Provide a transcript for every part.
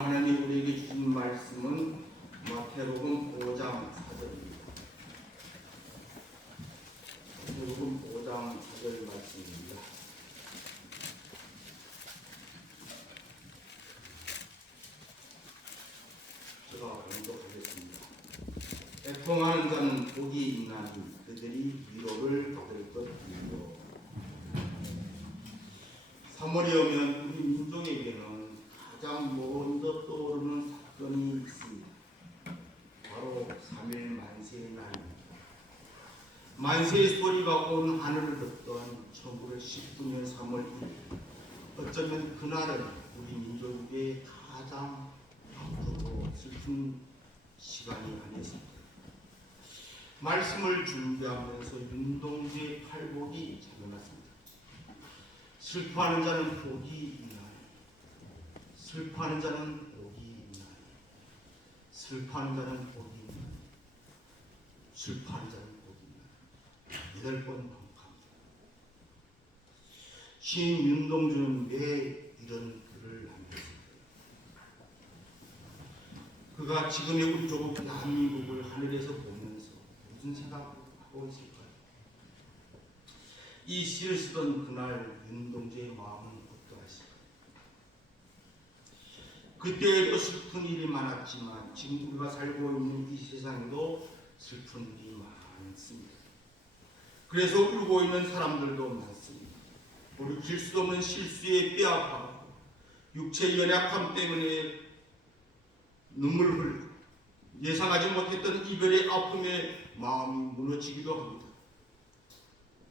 하나님 우리에게 주신 말씀은 마태복음 5장 4절입니다. 마태복음 5장 4절 말씀입니다. 제가 봉독하겠습니다. 애통하는 자는 복이 있나니 그들이 위로를 받을 것이요. 3월이 오면 우리 민족에게는 가장 먼저 떠오르는 사건이 있습니다. 바로 3일 만세의 날입니다. 만세의 소리가 온 하늘을 듣던 1919년 3월 1일, 어쩌면 그날은 우리 민족에게 가장 아프고 슬픈 시간이 아니었습니다. 말씀을 준비하면서 윤동주의 팔복이 생각났습니다. 슬퍼하는 자는 복이 있나니, 슬퍼하는 자는 복이 있나니, 슬퍼하는 자는 복이 있나니, 슬퍼하는 자는 복이 있나니. 8번 반복합니다. 시인 윤동주는 왜 이런 글을 남겼습니까? 그가 지금의 우리 조국 대한민국을 하늘에서 보면서 무슨 생각하고 있을까요? 이 시를 쓰던 그날 윤동주의 마음은 어떠하실까요? 그때에도 슬픈 일이 많았지만 지금 우리가 살고 있는 이 세상에도 슬픈 일이 많습니다. 그래서 울고 있는 사람들도 많습니다. 돌이킬 수 없는 실수에 뼈아파하고 육체의 연약함 때문에 눈물을 흘리고 예상하지 못했던 이별의 아픔에 마음이 무너지기도 합니다.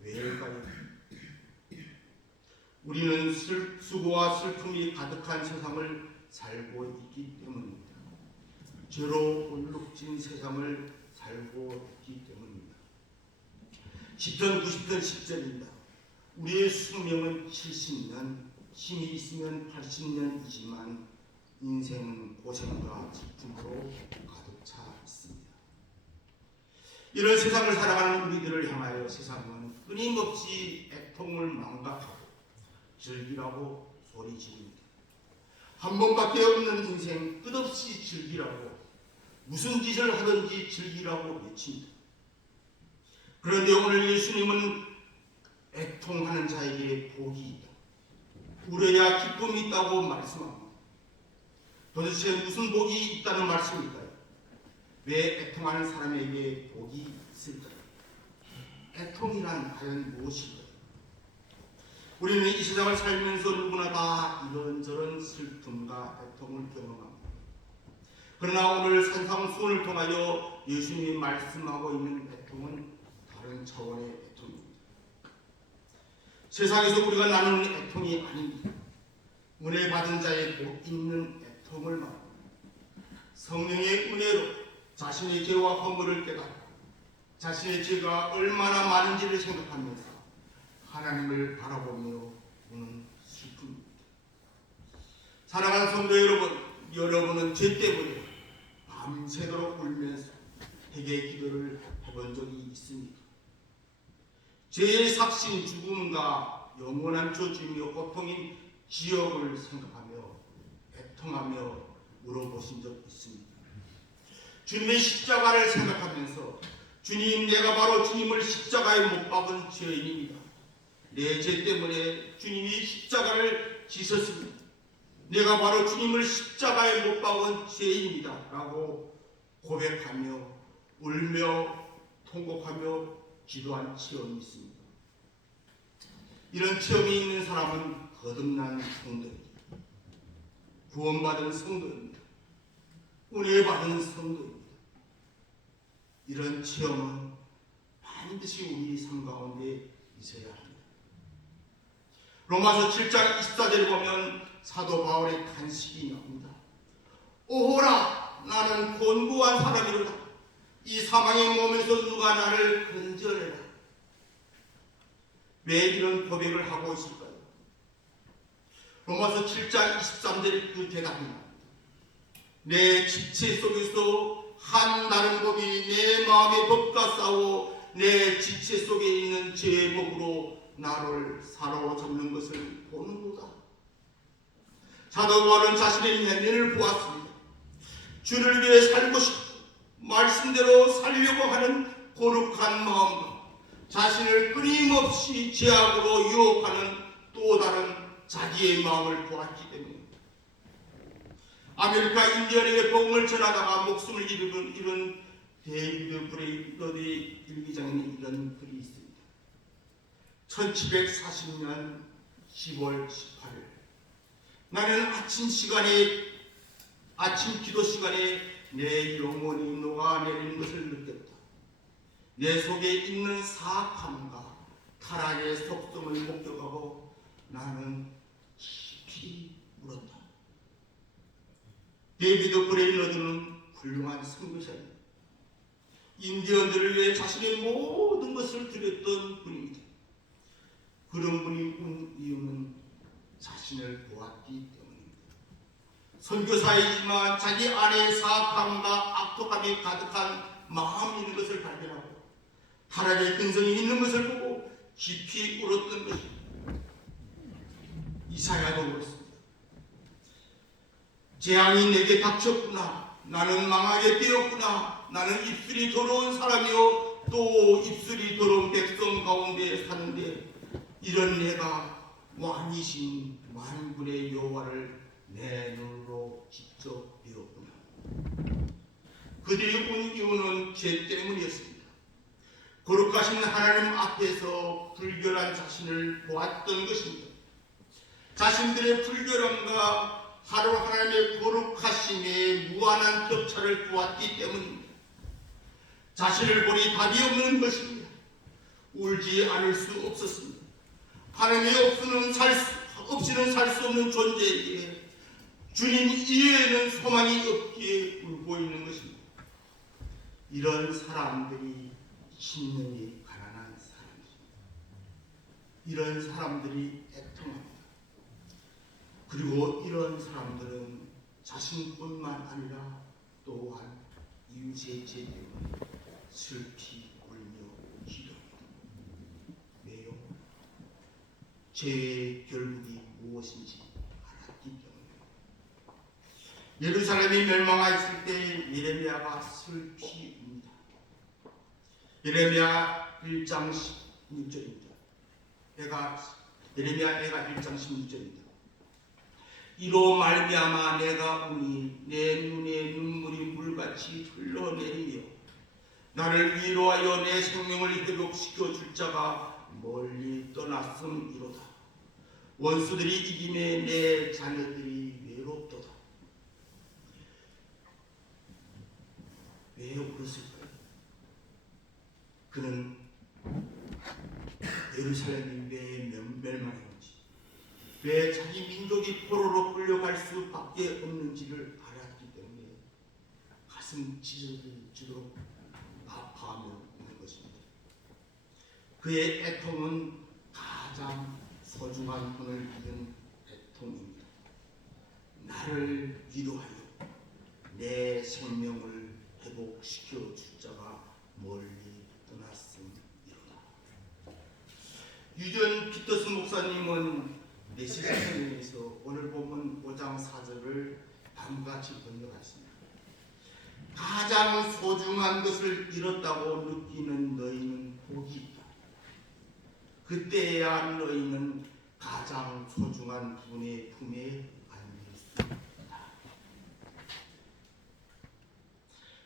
왜일까요? 우리는 수고와 슬픔이 가득한 세상을 살고 있기 때문입니다. 죄로 얼룩진 세상을 살고 있기 때문입니다. 10편 90편 10절입니다. 우리의 수명은 70년, 힘이 있으면 80년이지만 인생은 고생과 슬픔으로 가득 차 있습니다. 이런 세상을 살아가는 우리들을 향하여 세상은 끊임없이 애통을 망각하고 즐기라고 소리 지릅니다. 한 번밖에 없는 인생 끝없이 즐기라고, 무슨 짓을 하든지 즐기라고 외칩니다. 그런데 오늘 예수님은 애통하는 자에게 복이 있다, 울어야 기쁨이 있다고 말씀합니다. 도대체 무슨 복이 있다는 말씀일까요? 왜 애통하는 사람에게 복이 있을까요? 애통이란 과연 무엇일까요? 우리는 이 세상을 살면서 누구나 다 이런저런 슬픔과 애통을 경험합니다. 그러나 오늘 산상수훈을 통하여 예수님이 말씀하고 있는 애통은 다른 차원의 애통입니다. 세상에서 우리가 나누는 애통이 아닙니다. 은혜 받은 자의 복 있는 애통을 말합니다. 성령의 은혜로 자신의 죄와 허물을 깨닫고 자신의 죄가 얼마나 많은지를 생각하면서 하나님을 바라보며 우는 슬픔입니다. 사랑하는 성도 여러분, 여러분은 죄 때문에 밤새도록 울면서 회개 기도를 해본 적이 있습니까? 죄의 삭신 죽음과 영원한 조짐이요 고통인 지옥을 생각하며 애통하며 물어보신 적 있습니까? 주님의 십자가를 생각하면서 주님, 내가 바로 주님을 십자가에 못 박은 죄인입니다. 내 죄 때문에 주님이 십자가를 지셨습니다. 내가 바로 주님을 십자가에 못 박은 죄인입니다 라고 고백하며 울며 통곡하며 기도한 체험이 있습니다. 이런 체험이 있는 사람은 거듭난 성도입니다. 구원받은 성도입니다. 은혜받은 성도입니다. 이런 체험은 반드시 우리 삶 가운데 있어야 합니다. 로마서 7장 24절에 보면 사도 바울의 탄식이 나옵니다. 오호라, 나는 곤고한 사람이로다. 이 사망의 몸에서 누가 나를 건져내라. 왜 이런 고백을 하고 있을까요? 로마서 7장 23절에 그 대답이 나옵니다. 내 지체 속에서 한 다른 법이 내 마음의 법과 싸워 내 지체 속에 있는 죄의 법으로 나를 사로잡는 것을 보는도다. 사도 바울은 자신의 내면을 보았습니다. 주를 위해 살고 싶고 말씀대로 살려고 하는 거룩한 마음과 자신을 끊임없이 죄악으로 유혹하는 또 다른 자기의 마음을 보았기 때문입니다. 아메리카 인디언에게 복음을 전하다가 목숨을 잃은 데이비드 브레이러드의 일기장에는 이런 글이 있습니다. 1740년 10월 18일 나는 아침 기도 시간에 내 영혼이 녹아내리는 것을 느꼈다. 내 속에 있는 사악함과 타락의 속성을 목격하고 나는 깊이 울었다. 데이비드 브레이러드는 훌륭한 선교사입니다. 인디언들을 위해 자신의 모든 것을 드렸던 분입니다. 그런 분이 운 이유는 자신을 보았기 때문입니다. 선교사이지만 자기 안에 사악함과 악독함이 가득한 마음이 있는 것을 발견하고 타락의 근성이 있는 것을 보고 깊이 울었던 것입니다. 이사야도 그렇습니다. 재앙이 내게 닥쳤구나. 나는 망하게 되었구나. 나는 입술이 더러운 사람이요 또 입술이 더러운 백성 가운데 사는데 이런 내가 왕이신 만군의 여호와를 내 눈으로 직접 배웠구나. 그들이 온 이유는 죄 때문이었습니다. 거룩하신 하나님 앞에서 불결한 자신을 보았던 것입니다. 자신들의 불결함과 하나님의 거룩하심에 무한한 격차를 보았기 때문입니다. 자신을 보니 답이 없는 것입니다. 울지 않을 수 없었습니다. 하나님이 없이는 살 수 없는 존재이기에 주님 이외에는 소망이 없기에 울고 있는 것입니다. 이런 사람들이 심령이 가난한 사람입니다. 이런 사람들이 애통합니다. 그리고 이런 사람들은 자신뿐만 아니라 또한 이웃의 죄 때문에 슬피 울며 기도합니다. 왜요? 죄의 결국이 무엇인지 알았기 때문에. 예루살렘이 멸망했을 때 예레미야가 슬피 웁니다. 예레미야 1장 16절입니다. 예레미야 1장 16절입니다. 이로 말미암아 내가 우니 내 눈에 눈물이 물같이 흘러내리며 나를 위로하여 내 생명을 회복시켜 줄 자가 멀리 떠났음이로다. 원수들이 이김에 내 자녀들이 외롭도다. 왜 울었을까요? 그는 예루살렘이 왜 멸망했는지, 왜 자기 민족이 포로로 끌려갈 수밖에 없는지를 알았기 때문에 가슴 찢어지도록 아파하며 있는 것입니다. 그의 애통은 가장 소중한 분을 잃은 애통입니다. 나를 위로하여 내 생명을 회복시켜 줄 자가 멀리 떠났음이로다. 유전 피터스 목사님은 메시지에서 오늘 본문 5장 4절을 다음같이 번역하십니다. 가장 소중한 것을 잃었다고 느끼는 너희는 복이 있다. 그때야 너희는 가장 소중한 분의 품에 안길 수 있다.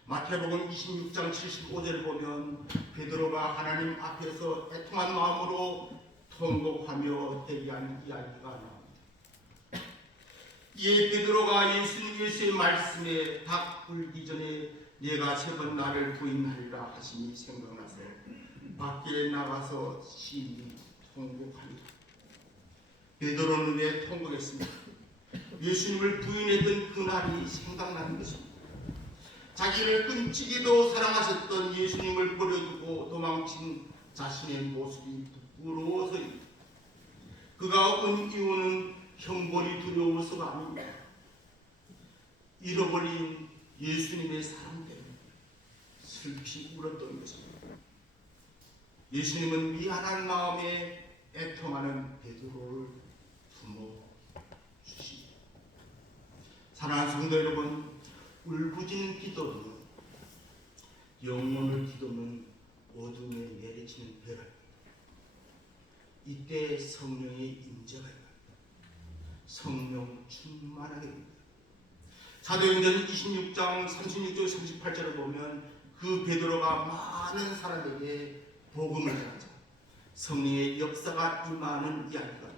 마태복음 26장 75절을 보면 베드로가 하나님 앞에서 애통한 마음으로 통곡하며 회개한 이야기가 나옵니다. 이에 베드로가 예수의 말씀에 닭 불기 전에 내가 3번 나를 부인하리라 하시니 생각나서 밖에 나가서 심히 통곡합니다. 베드로는 왜 통곡했습니까? 예수님을 부인했던 그날이 생각나는 것입니다. 자기를 끔찍이도 사랑하셨던 예수님을 버려두고 도망친 자신의 모습이 부끄러워서입니다. 그가 온 이유는 형벌이 두려워서가 아닙니다. 잃어버린 예수님의 사랑 때문에 슬피 울었던 것입니다. 예수님은 미안한 마음에 애통하는 베드로를 품어 주십니다. 사랑하는 성도 여러분, 울부짖는 기도는 영혼을 기도는 어둠에 내리치는 벼락입니다. 이때 성령의 임재가 있습니다. 성령 충만하게 됩니다. 사도행전 26장 36절 38절을 보면 그 베드로가 많은 사람에게 복음을 전하자 성령의 역사가 임하는 이야기가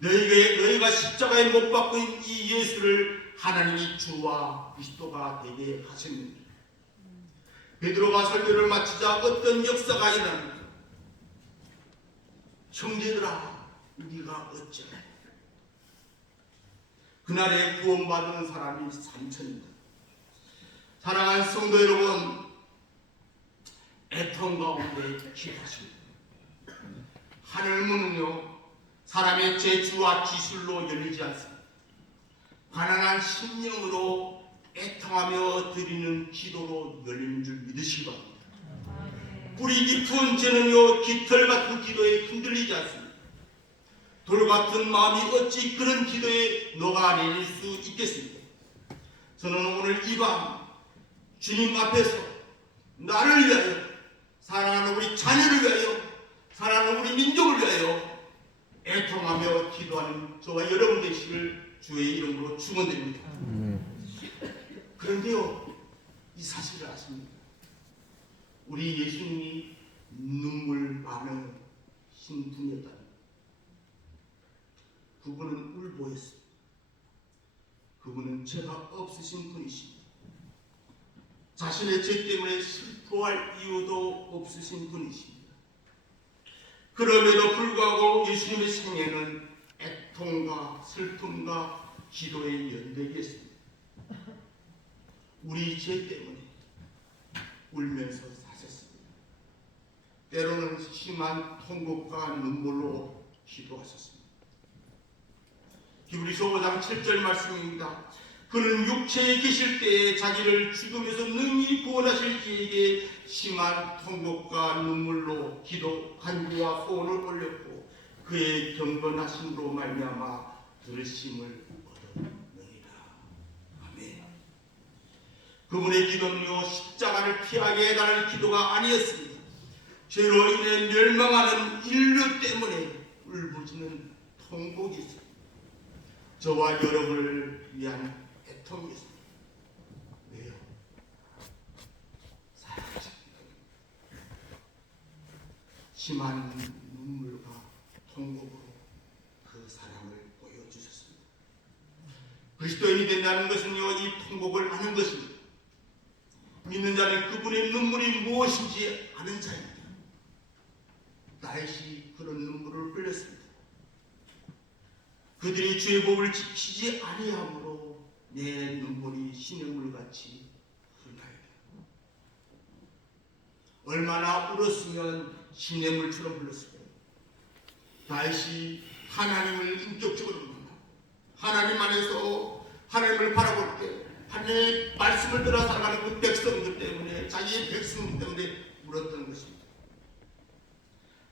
너희가 십자가에 못 박고 있는 이 예수를 하나님이 주와 그리스도가 되게 하셨느니라. 베드로가 설교를 마치자 어떤 역사가 일어납니다. 형제들아, 우리가 어쩌나. 그날에 구원받은 사람이 3천입니다. 사랑하는 성도 여러분, 애통 가운데 기도하십니다. 하늘문은요 사람의 재주와 기술로 열리지 않습니다. 가난한 심령으로 애통하며 드리는 기도로 열리는 줄 믿으시기 바랍니다. 뿌리 깊은 죄는요 깃털 같은 기도에 흔들리지 않습니다. 돌 같은 마음이 어찌 그런 기도에 녹아내릴 수 있겠습니까? 저는 오늘 이 밤 주님 앞에서 나를 위하여, 사랑하는 우리 자녀를 위하여, 사랑하는 우리 민족을 위하여 애통하며 기도하는 저와 여러분 되시길 주의 이름으로 축원드립니다. 그런데요, 이 사실을 아십니까? 우리 예수님이 눈물 많으신 분이었다. 그분은 울보였습니다. 그분은 죄가 없으신 분이십니다. 자신의 죄 때문에 슬퍼할 이유도 없으신 분이십니다. 그럼에도 불구하고 예수님의 생애는 애통과 슬픔과 기도의 연대기였습니다. 우리 죄 때문에 울면서 사셨습니다. 때로는 심한 통곡과 눈물로 기도하셨습니다. 히브리서 5장 7절 말씀입니다. 그는 육체에 계실 때에 자기를 죽음에서 능히 구원하실 이에게 심한 통곡과 눈물로 기도, 간구와 소원을 올렸고 그의 경건하심으로 말미암아 들으심을 얻었느니라. 아멘. 그분의 기도는요 십자가를 피하게 해달라는 기도가 아니었습니다. 죄로 인해 멸망하는 인류 때문에 울부짖는 통곡이 있습니다. 저와 여러분을 위한 애통이 있습니다. 왜요? 사랑하십니다. 심한 눈물과 통곡으로 그 사랑을 보여주셨습니다. 그리스도인이 된다는 것은요 이 통곡을 아는 것입니다. 믿는 자는 그분의 눈물이 무엇인지 아는 자입니다. 다윗이 그런 눈물을 흘렸습니다. 그들이 주의 법을 지키지 아니하므로 내 눈물이 시냇물같이 흘러요. 얼마나 울었으면 시냇물처럼 흘렀을까요? 다윗이 하나님을 인격적으로 만나고 하나님 안에서 하나님을 바라볼 때 하나님의 말씀을 들어 살아가는 그 백성들 때문에, 자기의 백성 때문에 울었던 것입니다.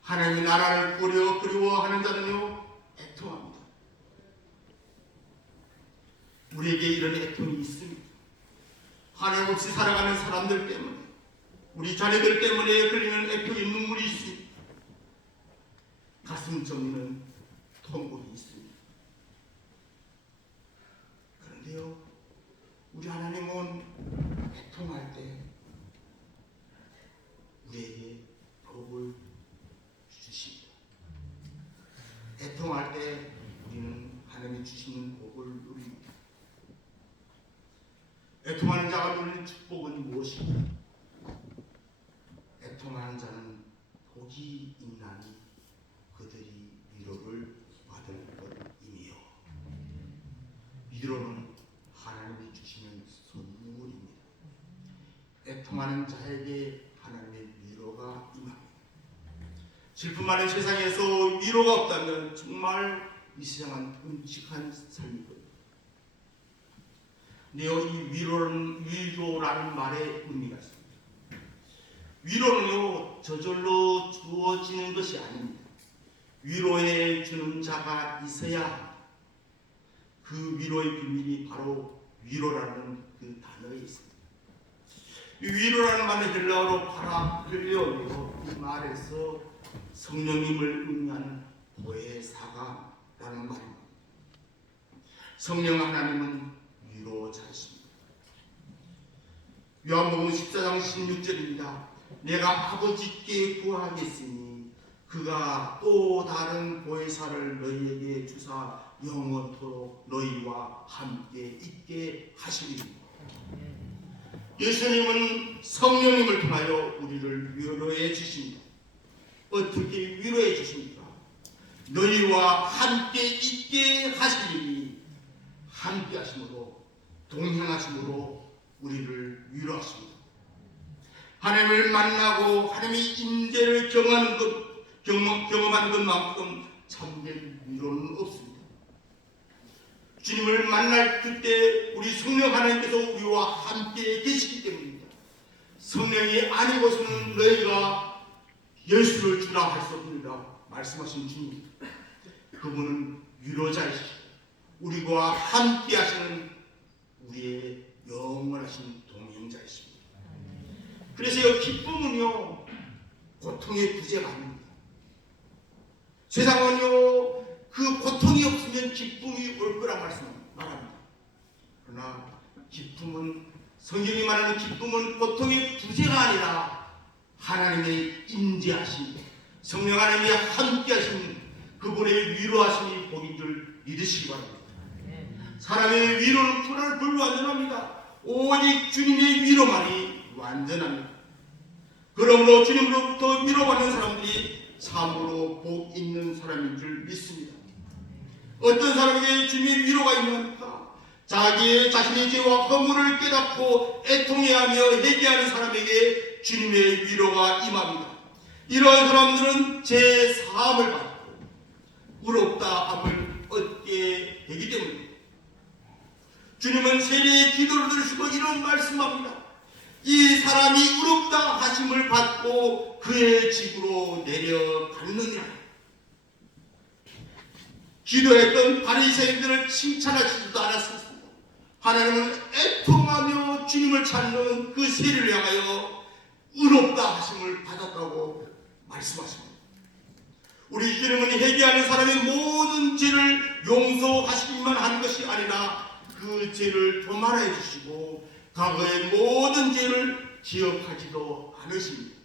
하나님의 나라를 그리워하는 자는요 애통합니다. 우리에게 이런 애통이 있습니다. 하나님 없이 살아가는 사람들 때문에, 우리 자녀들 때문에 흘리는 애통의 눈물이 있습니다. 가슴 저리는 통곡이 있습니다. 그런데요, 우리 하나님은 애통할 때 우리에게 복을 주십니다. 애통할 때 우리는 하나님이 주시는 복을 누립니다. 애통하는 자가 누리는 축복은 무엇인가? 애통하는 자는 복이 있나니 그들이 위로를 받을 것이며, 위로는 하나님이 주시는 선물입니다. 애통하는 자에게 하나님의 위로가 임합니다. 슬픔 많은 세상에서 위로가 없다면 정말 이 세상은 끔찍한 삶이거든요. 근데요, 이 위로라는 말에 의미가 있습니다. 위로는요 저절로 주어지는 것이 아닙니다. 위로해 주는 자가 있어야 그 그 위로의 비밀이 바로 위로라는 그 단어에 있습니다. 이 위로라는 말은 헬라어로 파라클레오이고 이 말에서 성령님을 의미하는 보혜사가라는 말입니다. 성령 하나님은 위로자이십니다. 요한복음 14장 16절입니다. 내가 아버지께 구하겠으니 그가 또 다른 보혜사를 너희에게 주사 영원토록 너희와 함께 있게 하시리니. 예수님은 성령님을 통하여 우리를 위로해 주십니다. 어떻게 위로해 주십니까? 너희와 함께 있게 하시리니, 함께 하심으로, 동행하심으로 우리를 위로하십니다. 하나님을 만나고 하나님의 임재를 경험하는 것만큼 참된 위로는 없습니다. 주님을 만날 그때 우리 성령 하나님께서 우리와 함께 계시기 때문입니다. 성령이 아니고서는 너희가 예수를 주라 할 수 없습니다. 말씀하신 주님, 그분은 위로자이시고 우리와 함께 하시는 우리의 영원하신 동행자이십니다. 그래서 기쁨은요, 고통의 부재가 아닙니다. 세상은요, 그 고통이 없으면 기쁨이 올 거라 말합니다. 그러나 기쁨은, 성경이 말하는 기쁨은 고통의 부재가 아니라 하나님의 임재하심, 성령 하나님이 함께 하신 그분의 위로하심이 복인 줄 믿으시기 바랍니다. 사람의 위로는 불완전합니다. 오직 주님의 위로만이 완전합니다. 그러므로 주님으로부터 위로받는 사람들이 참으로 복 있는 사람인 줄 믿습니다. 어떤 사람에게 주님의 위로가 있는가? 자기의 자신의 죄와 허물을 깨닫고 애통해하며 회개하는 사람에게 주님의 위로가 임합니다. 이러한 사람들은 제 사함을 받고 의롭다함을 얻게 되기 때문입니다. 주님은 세례의 기도를 들으시고 이런 말씀합니다. 이 사람이 의롭다 하심을 받고 그의 집으로 내려갔느니라. 기도했던 바리새인들을 칭찬하시지도 않았습니다. 하나님은 애통하며 주님을 찾는 그 세례를 향하여 의롭다 하심을 받았다고 말씀하십니다. 우리 주님은 회개하는 사람의 모든 죄를 용서하시기만 한 것이 아니라 그 죄를 도말해 주시고 과거의 모든 죄를 기억하지도 않으십니다.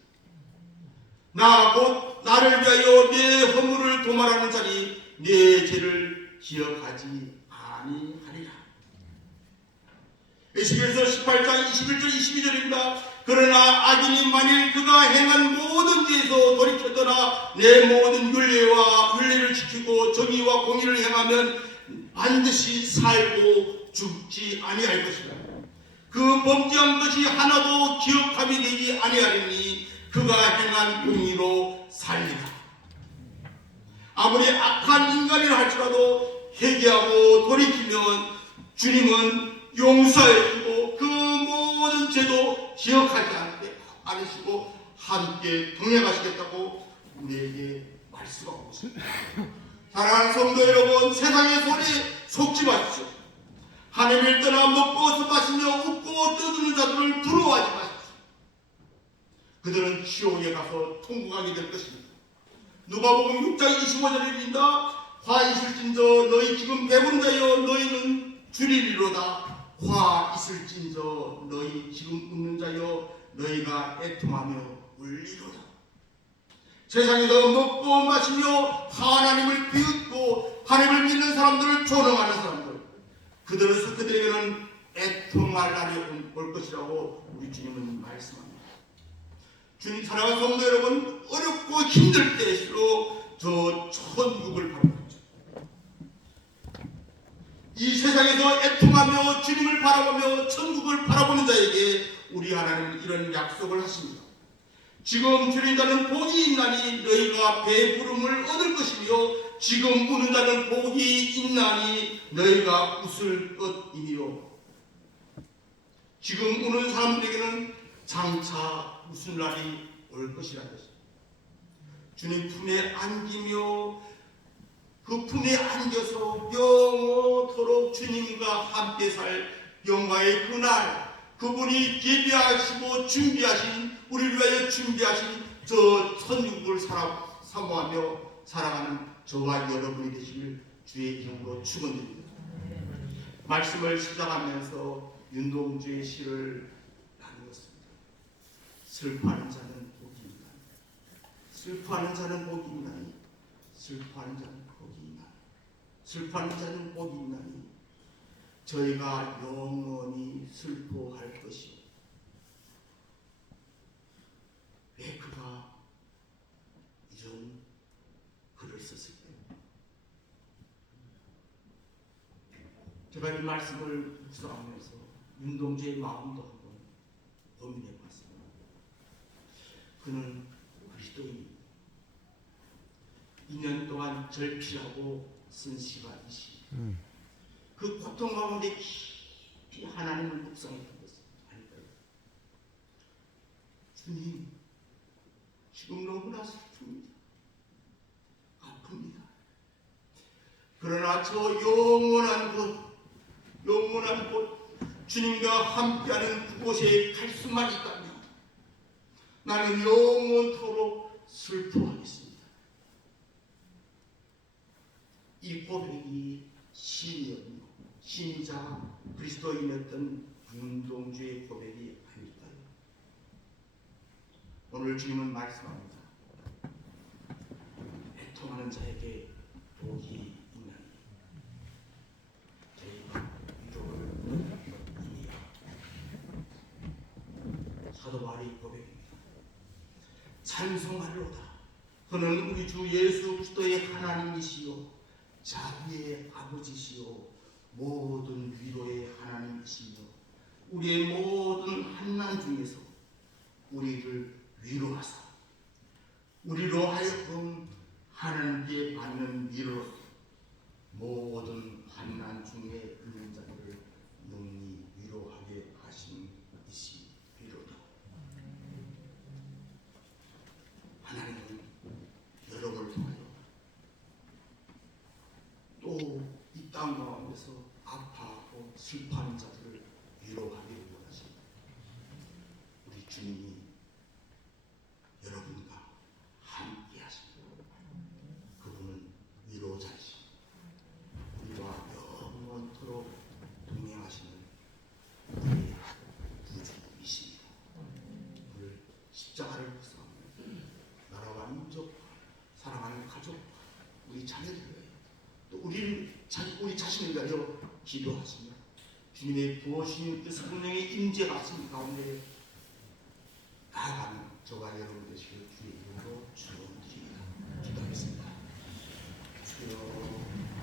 나 곧 나를 위하여 내 허물을 도말하는 자니 내 죄를 기억하지 아니하리라. 에스겔서 18장 21절 22절입니다. 그러나 악인이 만일 그가 행한 모든 죄에서 돌이켜 떠나 내 모든 율례를 지키고 정의와 공의를 행하면 반드시 살고 죽지 아니할 것이다. 그 범죄한 것이 하나도 기억함이 되지 아니하리니 그가 행한 공의로 살리라. 아무리 악한 인간이라 할지라도 회개하고 돌이키면 주님은 용서해주고 그 모든 죄도 기억하지 않으시고 함께 동행하시겠다고 우리에게 말씀하고 있습니다. 사랑하는 성도 여러분, 세상의 소리에 속지 마십시오. 하나님을 떠나 먹고 마시며 웃고 떠드는 자들을 두려워하지 마십시오. 그들은 지옥에 가서 통곡하게 될 것입니다. 누가복음 6장 25절입니다. 화 있을진저 너희 지금 배부른 자여 너희는 주리리로다. 화 있을진저 너희 지금 웃는 자여 너희가 애통하며 울리로다. 세상에서 먹고 마시며 하나님을 비웃고 하나님을 믿는 사람들을 존엄하는 사람들, 그들에게는 애통할 날이 올 것이라고 우리 주님은 말씀합니다. 주님 사랑하는 성도 여러분, 어렵고 힘들 때일수록 저 천국을 바라보죠. 이 세상에서 애통하며 주님을 바라보며 천국을 바라보는 자에게 우리 하나님은 이런 약속을 하십니다. 지금 드린 자는 복이 있나니 너희가 배부름을 얻을 것이며 지금 우는 자는 복이 있나니 너희가 웃을 것이니요. 지금 우는 사람들에게는 장차 웃을 날이 올 것이라는 것입니다. 주님 품에 안기며 그 품에 안겨서 영원토록 주님과 함께 살 영광의 그날, 그분이 예비하시고 준비하신, 우리를 위하여 준비하신 저 천국을 사모하며 살아가는 저와 여러분이 되시길 주의 이름으로 축원드립니다. 말씀을 시작하면서 윤동주의 시를 나누었습니다. 슬퍼하는 자는 복이 있나니, 슬퍼하는 자는 복이 있나니, 슬퍼하는 자는 복이 있나니, 슬퍼하는 자는 복이 있나니, 저희가 영원히 슬퍼할 것이요. 왜 그가 이런 글을 썼을까요? 제가 이 말씀을 묵상하면서 윤동주의 마음도 한번 고민해 봤습니다. 그는 그리스도인입니다. 2년 동안 절필하고 쓴 시가 이 시. 그 고통 가운데 깊이 하나님을 묵상했던 것은 아닐까요? 주님, 지금 너무나 슬픕니다. 아픕니다. 그러나 저 영원한 곳, 주님과 함께하는 그곳에 갈 수만 있다면 나는 영원토록 슬퍼하겠습니다. 이 고백이 신이자 그리스도인이었던 윤동주의 고백이 아닐까요? 오늘 주님은 말씀합니다. 애통하는 자에게 복이 있나니 저희가 위로를 받느니라. 사도 바울의 고백입니다. 찬송하리로다. 그는 우리 주 예수 그리스도의 하나님이시요 자비의 아버지시요 모든 위로의 하나님이시며 우리의 모든 환난 중에서 우리를 위로하사 우리로 하여금 하나님께 받는 위로로 모든 환난 중에 있는 자들을 능히 위로하게 하신 이시 위로다. 하나님은 여러분을 통하여 또 이 땅 가운데서 아파하고 슬퍼하는 자들을 위로하기를 원하십니다. 우리 주님이 여러분과 함께 하십니다. 그분은 위로자이시고 우리와 영원토록 동행하시는 우리의 구주이십니다. 오늘 십자가를 묵상하며 나라와 민족과 사랑하는 가족과 우리 자녀들 또 우리 자신을 위하여 기도하시며 주님의 부어주신 그 성령의 임재 말씀 가운데 나아가는 저와 여러분 되시길 주의 이름으로 축원드립니다. 기도하겠습니다. 주여